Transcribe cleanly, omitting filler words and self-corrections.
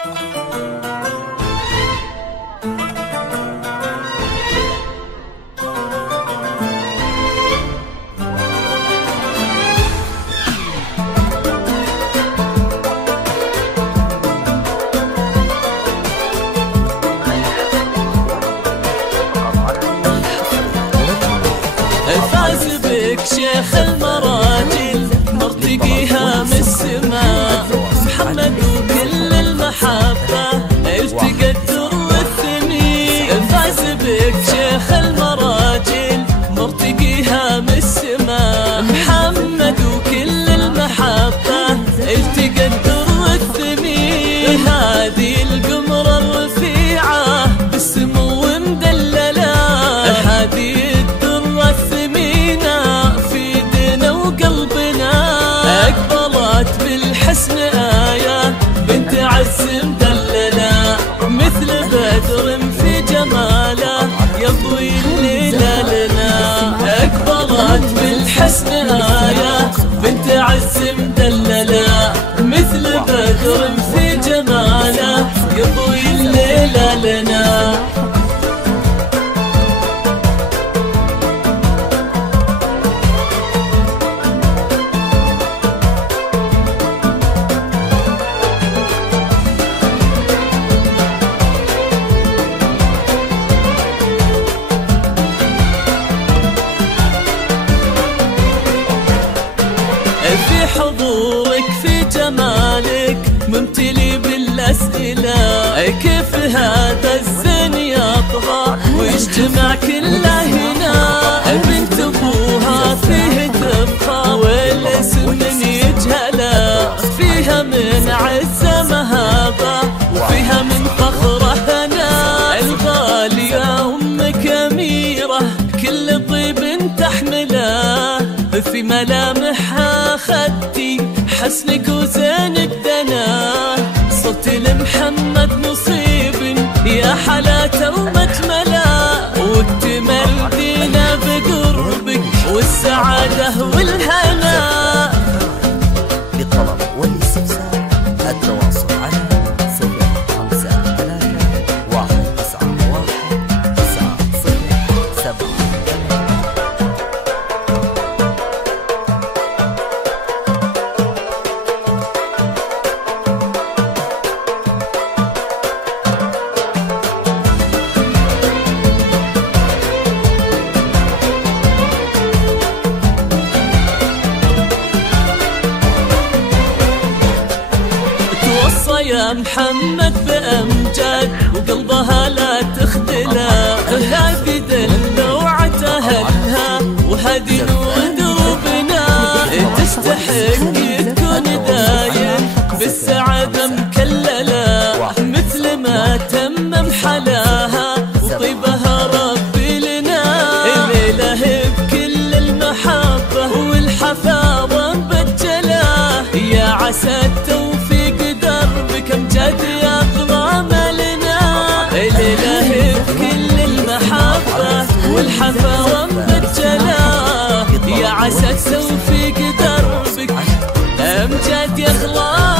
فاز بك شيخ المراجل مرتقيها من السماء، محمد وكل المحبة التقى الدر والثمين. فاز بك شيخ المراجل مرتقيها من السماء، محمد وكل المحبة التقى الدر والثمين. هذه القمرة الرفيعة بالسمو مدللة، هذه بالحسن آية بنت عز مدللة، مثل بدر في جماله يضوي الليل لنا. أكبرت بالحسن آية بنت عز مدللة، مثل بدر في جماله يضوي الليل لنا. في حضورك في جمالك ممتلي بالأسئلة، كيف هذا الزين يطغى ويجتمع كله هنا؟ بنت أبوها فيه تبقى والاسم من يجهله، فيها من عزة مهابة وفيها من فخره هنا. الغالية أمك أميرة كل طيب تحمله، في ملامحها خدتي حسنك وزينك دنا. صرت لمحمد نصيب يا حلاته ومكمله، واكتمل دينا بقربك والسعادة والهنا. للطلب والاستفسار التواصل على 053 191 907. يا محمد بأمجاد وقلبها لا تخذله، هذه دلوعة أهلها وهذه ودروبنا. تستحق تكون دايم بالسعادة مكللة، مثل ما تمم حلاها وطيبها ربي لنا. الليلة بكل المحبة والحفاوة مبجلة، يا عسى أمجاد يا أغرام لنا. الليلة بكل المحبة والحفاوة مبجلة، يا عسى توفيق دربك أمجاد يا أغرام.